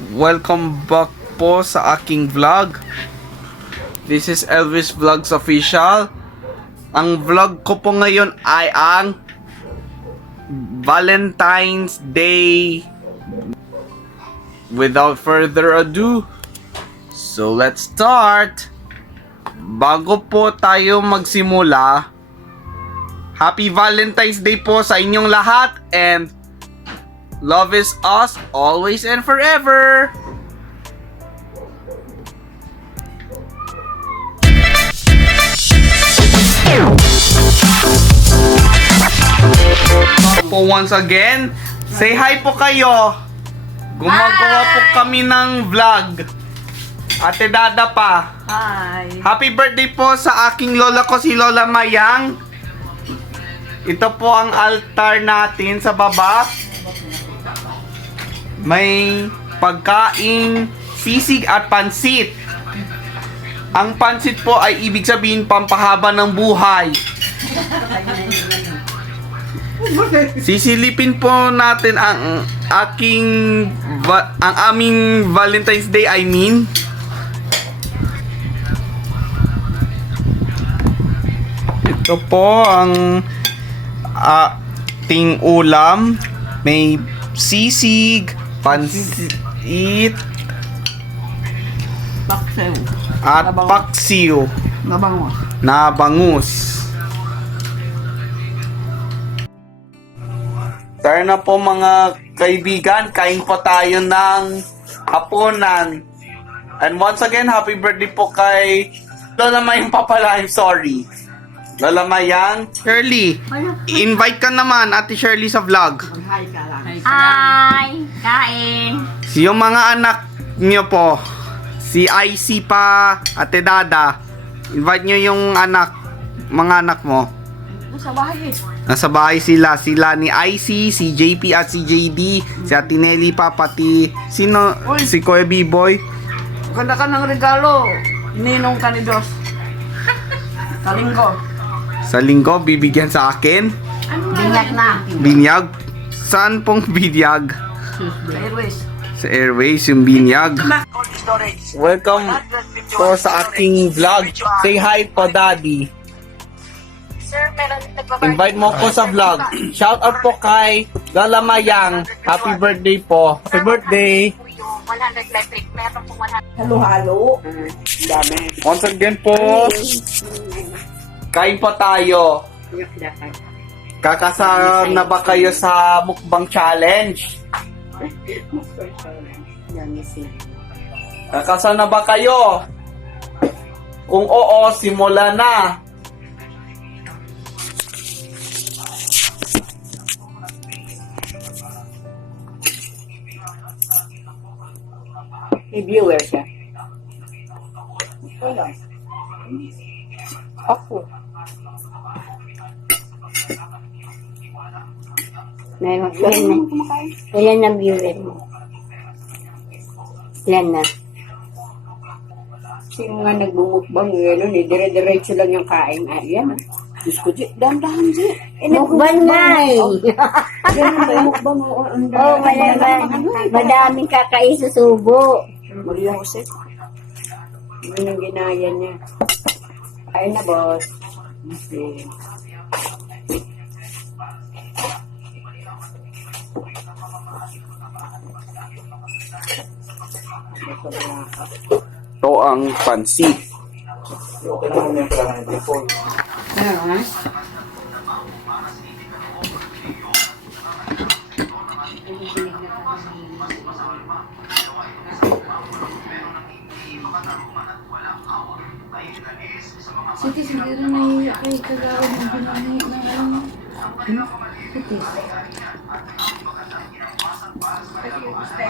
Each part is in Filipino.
Welcome back po sa aking vlog. This is Elvis Vlogs Official. Ang vlog ko po ngayon ay ang Valentine's Day. Without further ado, so let's start. Bago po tayo magsimula, Happy Valentine's Day po sa inyong lahat, and love is us always and forever. Po once again, say hi po kayo. Gumagawa po kami ng vlog. Ate Dada pa. Hi. Happy birthday po sa aking lola ko, si Lola Mayang. Ito po ang altar natin sa baba. May pagkain, sisig at pansit. Ang pansit po ay ibig sabihin pampahaba ng buhay. Sisilipin po natin ang aming Valentine's Day, I mean. Ito po ang ating ulam. May sisig, pansit, Baksew. at paksiw Nabangos. na bangus. Tara na po mga kaibigan, kain po tayo ng hapunan. And once again, happy birthday po kay Lola Mayang Papala, I'm sorry. Lola Mayang, Shirley, invite ka naman Ate Shirley sa vlog. Hi ka lang. Hi! Kain! Yung mga anak niyo po, si IC pa, Ate Dada, invite niyo yung mga anak mo. Sa bahay eh. Nasa bahay sila ni IC, si JP at si JD, si Ate Nelly pa, pati sino? Uy. Si Kuya B-Boy. Ganda ka ng regalo. Ninong ka ni Diyos. Kalinggo. Sa linggo, bibigyan sa akin. Binyag na! Binyag. Saan pong binyag? Airways. Sa Airways, yung binyag. Welcome po sa aking vlog. Say hi po, Daddy. Sir, meron nagbabarang Invite mo ko sa vlog. Shout out po kay Lola Mayang. Happy birthday po. Happy birthday. yung 100 metric. Meron pong 100. Halo-halo. Once again po, kain po tayo. Kakasama na ba kayo sa mukbang challenge? Kakasama na ba kayo? Kung oo, simula na. May viewer siya. Wala. Ako. Meron po na. Ilan na viewer mo? Ilan na? Sino nga nagbumukbang gano'n eh. Dire-diretso lang yung kain. Ayan ah. Diyos ko, dahan-dahan di. Mukbang nga eh. Ganun ba yung mukbang mo? Oo, madaming kakaisusubo. Maria Jose. Yun ang ginaya niya. Kain na, boss. Okay. Ito ang pansit. Ayan, Sitis, hindi rin nahihiya kay kagawad ng ginamit ng alam. Sitis.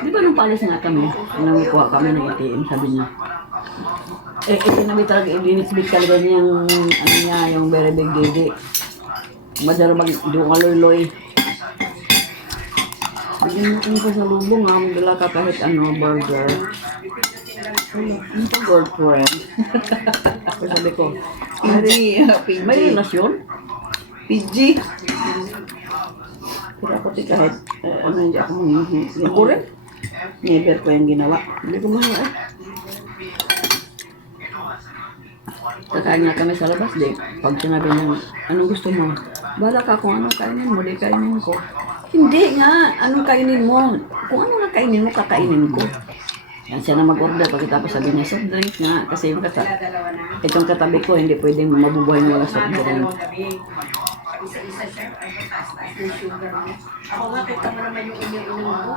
Di ba nung palis nga kami, nakukuha kami ng ATM, sabi niya. Sinabi talaga, ilinitbit talaga niyang, ano niya, yung very big dede. Madara doon ka loy-loy. Bigyan mo kong pasalubong ha, magdala ka kahit burger. Ano itong girlfriend? Ako sabi ko, may relasyon? PG. Pero ako di kahit, hindi ako manghihi. Ako rin? Never ko yung ginawa. Hindi ko mahal eh. Kakain nga kami sa labas din. Pag sinabi ng, anong gusto mo? Bala ka kung anong kainin mo, di kainin ko. Hindi nga, anong kainin mo? Kung ano na kainin mo, kakainin ko. Yan siya na mag-order. Pagkatapos sabi niya, soft drink nga. Kasi yung itong katabi ko, hindi pwedeng mabubuhay mo wala soft drink. Isa-isa siya, taas-taas ng sugar mo. Ako nga, kita mo naman yung umiinom ko.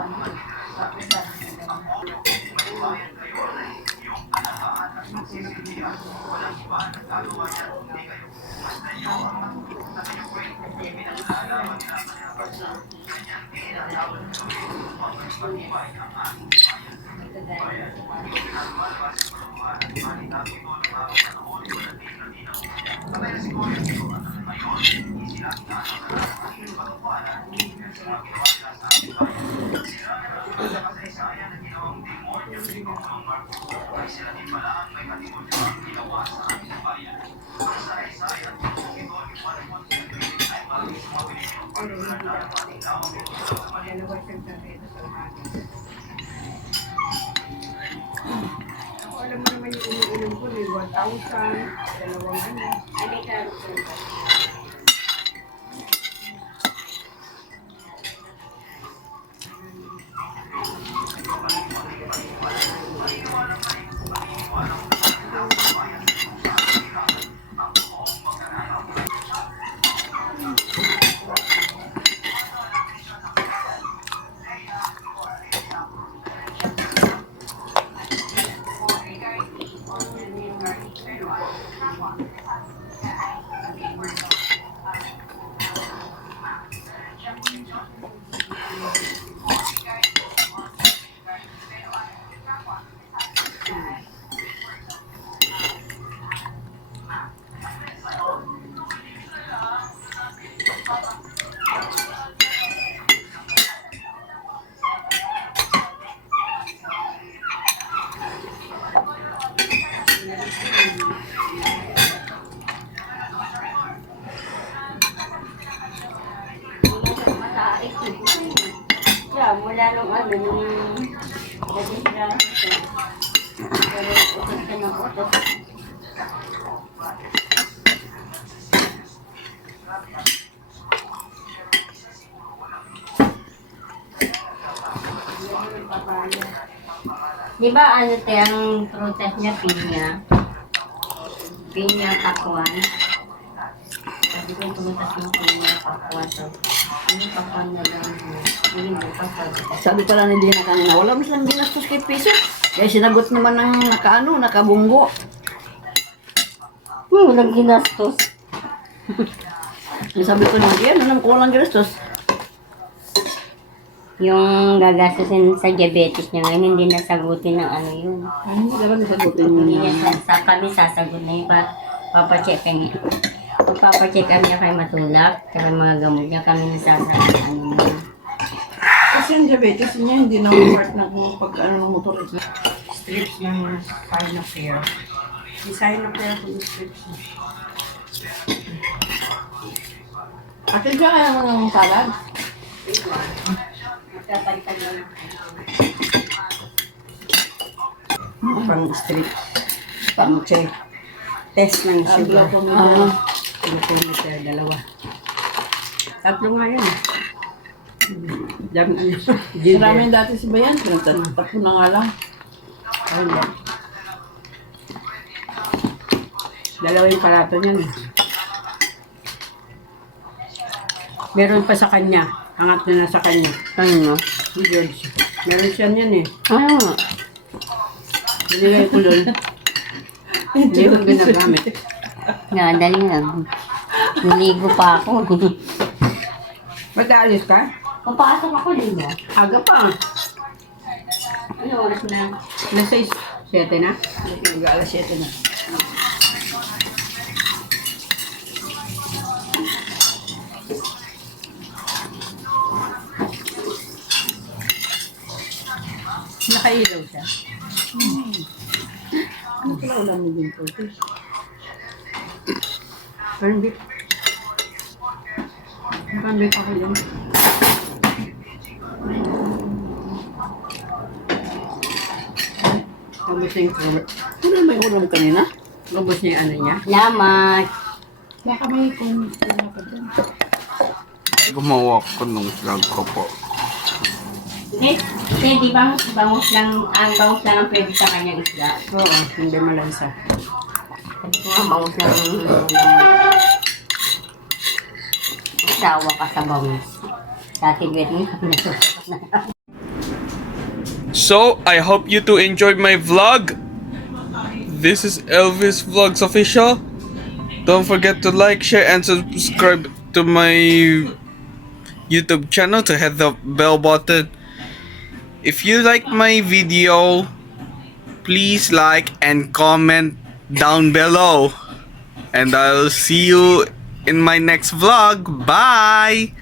Alam mo naman yung iniinom ko, may 1,000, dalawang ano. Mula nung ano, nung nag-disgrasya. Pero utos ka ng utos. Di ba ano te, ang protest niya, pinya? Pinya, pakwan. Sabi ko yung prutas ng pinya, pakwan. Ano pakwan na lang? Hindi bukas sabi ko. Sabi pala ni Dina kanina, wala mo silang ginastos kay piso. Kaya sinagot naman ng nakabunggo. Walang ginastos. Sabi ko naman, yan, anong kulang ginastos? Yung gagastusin sa diabetes niya ngayon, hindi nasagutin ng ano yun. Hindi naman nasagutin mo Hindi na. niya kami sasagot na yun. Papacheck niya. Papacheck niya kay Matulak, kaya mga gamot niya kami nasasagot ano niya. Kasi yung diabetes niya, hindi na part ng pag-ano ng motor. Strips ng Sinocare. Yung Sinocare kung strips niya. Akin siya kaya mga salad. Magkapantag na. Pang strips. Pang check. Test ng sugar. Glucometer, dalawa. Tatlo nga yun. Dami ano. Maraming dati si Bayan, pinagtatapon na nga lang. Ayun. Dalawa yung palato niyan eh. Meron pa sa kanya. Angat na sa kanya. Ano? Si George. Meron siya niyan eh. Ah, Binigay ko doon. Hindi ko ginagamit. nadali lang. Naligo pa ako. Mag-aalis ka? Papasok ako din ba? Aga pa. Ano oras na? Alas 6. 7 na? Mag-aalas 7 na. Nakailaw siya. Ano pala ulam mo din po? Corn beef. Corn beef ako yun. Ubus niya yung ulam. Ano may ulam kanina? Ubus niya yung ano niya? Salamat. Baka may kung wala pa dun. Gumawa ko nung vlog ko po. Hindi, di bangus lang ang pwede sa kanyang isda. Oo, hindi malansa. Sabi ko nga, bangus lang ang asawa ka sa bangus. Dati ganyan kami nasusukat na. So, I hope you two enjoyed my vlog. This is Elvis Vlogs Official. Don't forget to like, share, and subscribe to my YouTube channel to hit the bell button. If you like my video, please like and comment down below. And I'll see you in my next vlog. Bye!